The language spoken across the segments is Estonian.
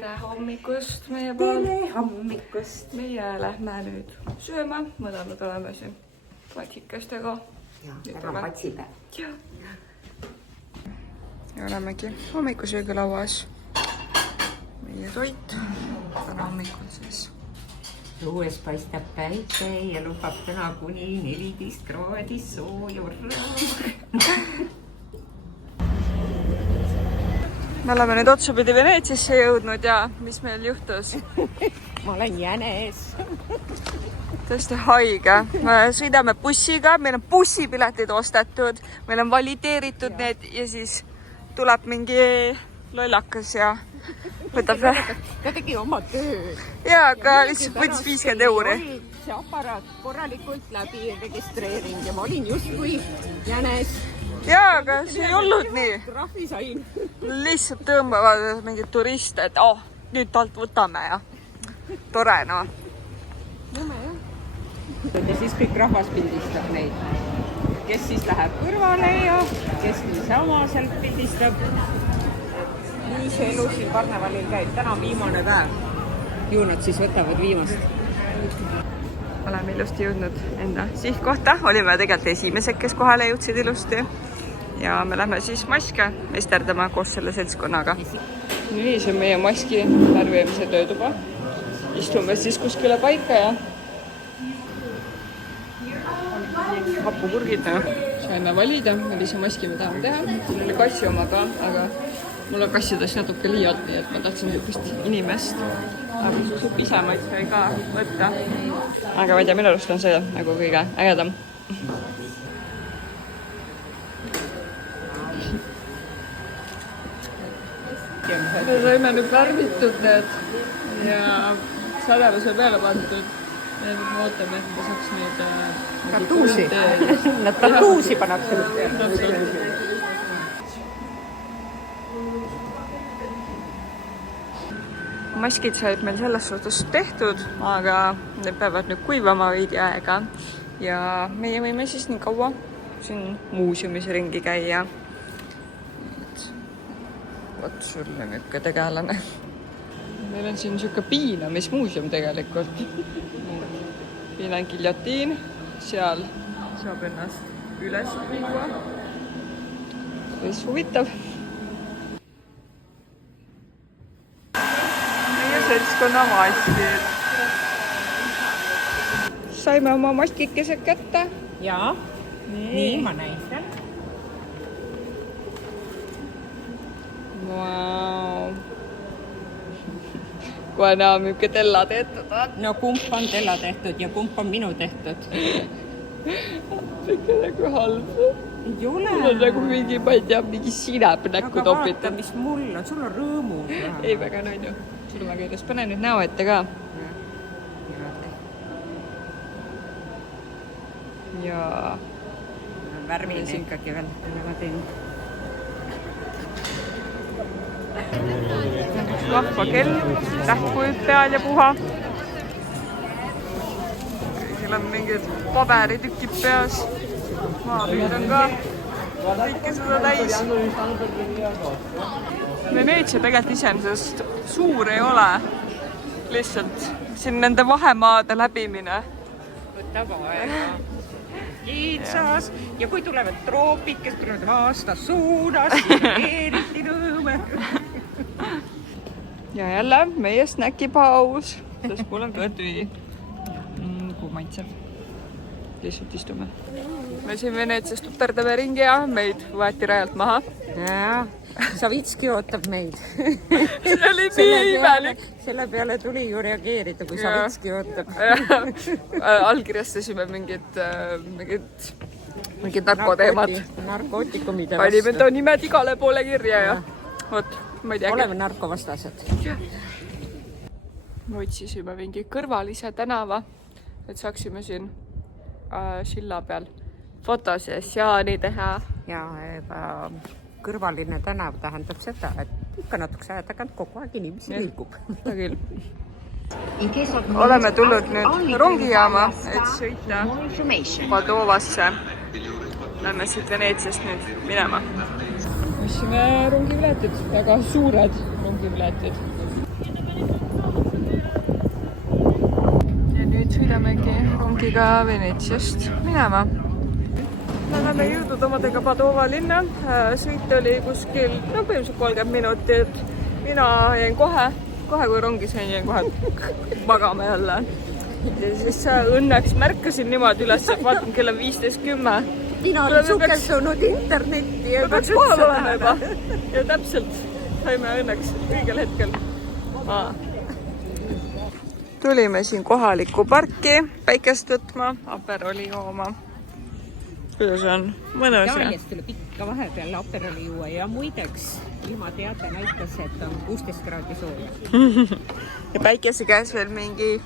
tere hommikust meie poolt. Tere hommikust. Meie lähme nüüd sööma, mõlemad oleme siin patsikestega. Täna patsipäev. Ja olemegi hommikusöögilauas. Meie toit. Täna hommikul siis. Õues paistab päike ja lubab täna kuni 14 kraadi sooja. Me oleme nüüd otsapidi Veneetsiasse jõudnud ja mis meil juhtus? Ma olen jänes. Tõesti haige. Me sõidame bussiga, meil on bussipiletid ostetud, meil on valideeritud need ja siis tuleb mingi lollakas ja võtab Ta tegi oma töö. ja aga lihtsalt võttis 50 euri. See aparaat korralikult läbi registreerinud ja ma olin justkui jänes. Ja, aga see ei olnud nii. Trahvi sain. Lihtsalt tõmbavad mingid turiste, et nüüd talt võtame ja tore no. Ja siis kõik rahvas pildistab neid. Kes siis läheb kõrvale ja kes niisama sealt pildistab. Nii see elu siin karnevalil käib. Täna on viimane päev. Ju nad siis võtavad viimast. Oleme ilusti jõudnud enda sihtkohta. Olime tegelikult esimesed, kes kohale jõudsid ilusti. Ja me lähme siis maske meisterdama koos selle seltskonnaga. Nii, see on meie maski värvimise töötuba. Istume siis kuskile paika ja hapupurgid. Saime valida, millise maski me tahame teha. Siin oli kassi oma ka, aga mul on kassidest natuke liialt, nii et ma tahtsin niisugust inimest. Aga su pisemaid sai ka võtta. Aga ma ei tea, minu arust on see nagu kõige ägedam. Me saime nüüd värvitud need ja sadevuse peale pandud. Me ootame, et me saaks neid Tatuusi. Nad tatuusi pannakse. Maskid said meil selles suhtes tehtud, aga need peavad nüüd kuivama veidi aega. Ja meie võime siis nii kaua siin muuseumis ringi käia. Vot sulle niisugune tegelane. Meil on siin niisugune piinamismuuseum tegelikult. Siin on giljotiin, seal saab ennast üles viua. Siis huvitav. Meie seltskonna maskid. Saime oma maskikesed kätte. Jaa, nii ma näitan. Wow. Kohe näo, milline tella tehtud on. No kump on tella tehtud ja kump on minu tehtud? Sikke nagu halb. Ei ole. Mul on nagu mingi, ma ei tea, mingi sinep näkku topitud. Aga vaata, mis mul on. Sul on rõõmus. Ei, väga on ju. Sul on väga ilus. Pane nüüd näo ette ka. Ja värviline ikkagi veel. Ma teen. Vahva kell, tähkuib peal ja puha. Kõigil on mingid paberitükid peas. Maapüür on ka kõike seda täis. Veneetsia tegelikult iseenesest suur ei ole. Lihtsalt siin nende vahemaade läbimine. Võtab aega. Kiitsas. Ja kui tulevad troopid, kes tulevad vaasta suunas, eriti Nõmme. Ja jälle meie snäkipaus, sest mul on kõrtüü. Kui maitseb. Lihtsalt istume. Me siin Veneetsias tuterdame ringi ja meid võeti rajalt maha. Jaa, Savitski ootab meid. See oli nii imelik. Selle peale tuli ju reageerida, kui Savitski ootab. Allkirjastasime mingid narkoteemad. Narkootikumide Panime ta nimed igale poole kirja ja vot, ma ei tea. Oleme narkovastased. Me otsisime mingi kõrvalise tänava, et saaksime siin silla peal fotosessiooni teha. Ja kõrvaline tänav tähendab seda, et ikka natukese aja tagant kogu aeg inimesi liigub. Ta küll. Oleme tulnud nüüd rongijaama, et sõita Padovasse. Lähme siit Veneetsiast nüüd minema. Ostsime rongipiletid, väga suured rongipiletid. Ja nüüd sõidamegi rongiga Venetsiast minema. Me oleme jõudnud omadega Padova linna. Sõit oli kuskil, no põhimõtteliselt 30 minutit. Mina jäin kohe kui rongi sain, jäin kohe magama jälle. Ja siis õnneks märkasin niimoodi üles, et vaatan kell on 15:10. Mina olen sukeldunud internetti ja peaks kohal olema juba. Ja täpselt saime õnneks õigel hetkel. Tulime siin kohalikku parki päikest võtma, Aperoli jooma. Kuidas on? Mõnus, Itaalias tuleb ikka vahepeal Aperoli juua ja muideks ilmateade näitas, et on 16 kraadi sooja. Ja päikese käes veel mingi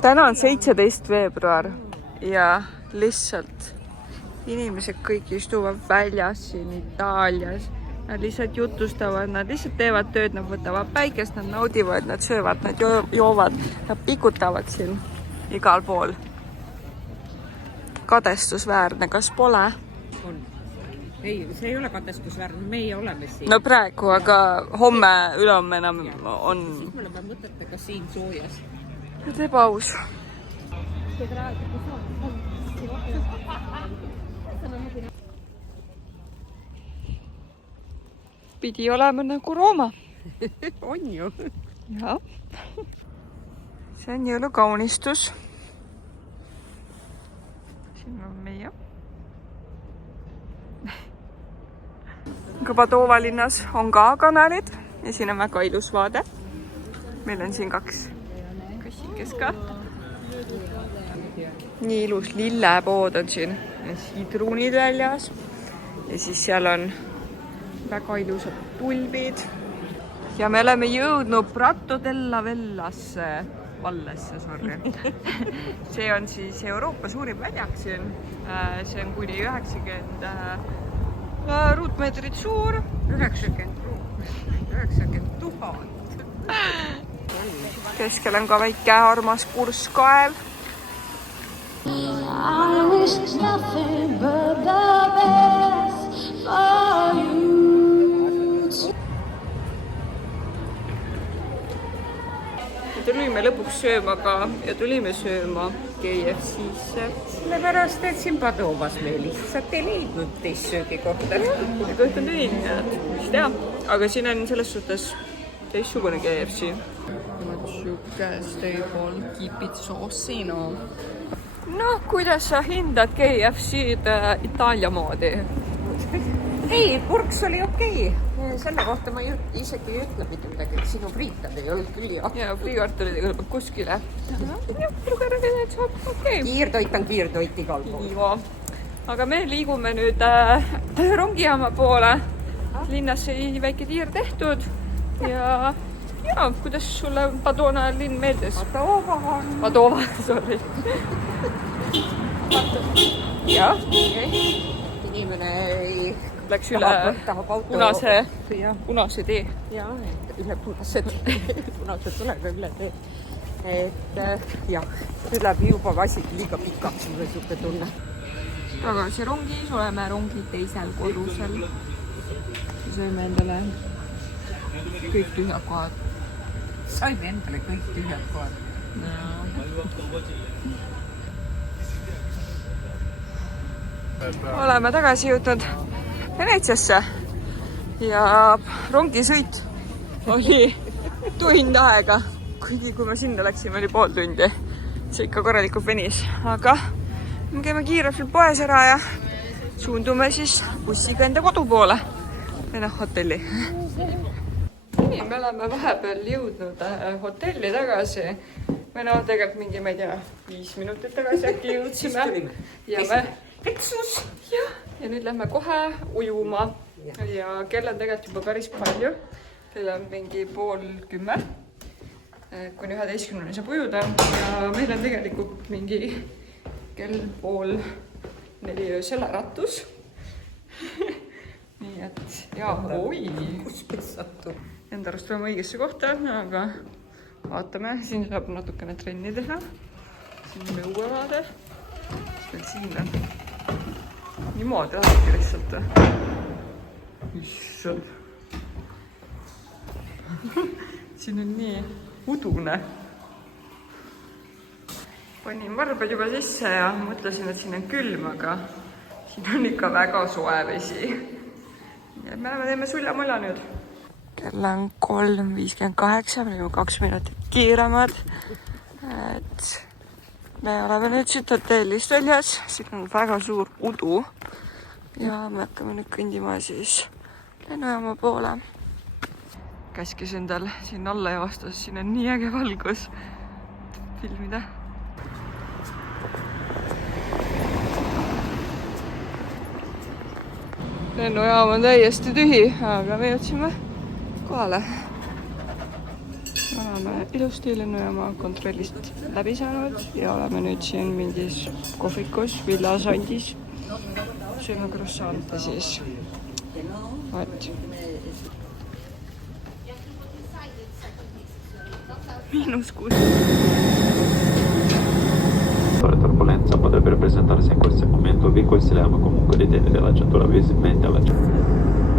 täna on 17 veebruar ja lihtsalt inimesed kõik istuvad väljas siin Itaalias. Nad lihtsalt jutustavad, nad lihtsalt teevad tööd, nad võtavad päikest, nad naudivad, nad söövad, nad joovad, nad pikutavad siin igal pool. Kadestusväärne, kas pole? On. Ei, see ei ole kadestusväärne, meie oleme siin. No praegu, aga homme, ülehomme enam on... Siis me oleme mõtetega siin soojas. Teeb aus. Pidi olema nagu Rooma. On ju. Ja. See on jõulukaunistus. Siin on meie. Padova linnas on ka kanalid ja siin on väga ilus vaade. Meil on siin 2 kassikes ka. Nii ilus lillepood on siin. Sidruunid väljas. Ja siis seal on väga ilusad tulbid. Ja me oleme jõudnud Prato della Vallesse, sorry. See on siis Euroopa suurim väljak siin. See on kuni 90 ruutmeetrit suur. 90 000. Keskel on ka väike armas purskkaev. I wish nothing but the best for you. Tulime lõpuks sööma ka ja tulime sööma KFC-sse. Sellepärast, et siin Padovas me lihtsalt ei leidnud teist söögikohta. Ja kõik on tühine, et mis teha. Aga siin on selles suhtes teistsugune KFC. No, kuidas sa hindad KFC-d Itaalia moodi? Ei, purks oli okei. Selle kohta ma isegi ei ütle mitte midagi, et sinu friitad ei olnud küll ja. Ja friikartulid ei kõlbab kuskile. Kiirtoit on kiirtoit igal pool. Aga me liigume nüüd rongijaama poole. Linnas sai väike tiir tehtud. Ja kuidas sulle Padova linn meeldis? Padova, sorry. Jah, inimene ei... Läks üle punase tee. Jah, üle punased tulega üle tee. Et jah, see läheb juba vasid liiga pikaks, mul on siuke tunne. Tagasi rongis, oleme rongi teisel korrusel. Saime endale kõik tühjad kohad. Saime endale kõik tühjad kohad. Oleme tagasi jõudnud Venetsiasse ja rongisõit oli tund aega, kuigi kui me sinna läksime, oli pool tundi. See ikka korralikult venis, aga me käime kiirelt poes ära ja suundume siis bussiga enda kodu poole või hotelli. Nii, me oleme vahepeal jõudnud hotelli tagasi. Me tegelikult mingi, ma ei tea, 5 minutit tagasi äkki jõudsime. Ja me petsus. Ja nüüd lähme kohe ujuma ja kell on tegelikult juba päris palju. Kell on mingi 9:30 kuni 11 saab ujuda ja meil on tegelikult mingi kell 3:30 öösel äratus. Nii et Kus peaks sattu? Enda arust oleme õigesse kohta, aga vaatame, siin saab natukene trenni teha. Siin on õuevaade. Siin on niimoodi lähebki lihtsalt. Issand. siin on nii udune. Panin varbad juba sisse ja mõtlesin, et siin on külm, aga siin on ikka väga soe vesi. Me teeme sulja-mulla nüüd. Kell on 3:58, me olime 2 minutit kiiremad. Et me oleme nüüd siit hotellist väljas, siin on väga suur udu ja me hakkame nüüd kõndima siis lennujaama poole. Käskis endal siin alla ja vastas, siin on nii äge valgus filmida. Lennujaam on täiesti tühi, aga me jõudsime kohale. Oleme ilusti lennujaama kontrollist läbi saanud ja oleme nüüd siin mingis kohvikus, villasandis. Sööme croissante siis. Võt. -6. Turbolenza potrebbe presentarsi in qualsiasi momento, vi consigliamo comunque di tenere la cintura visibilmente allacciata.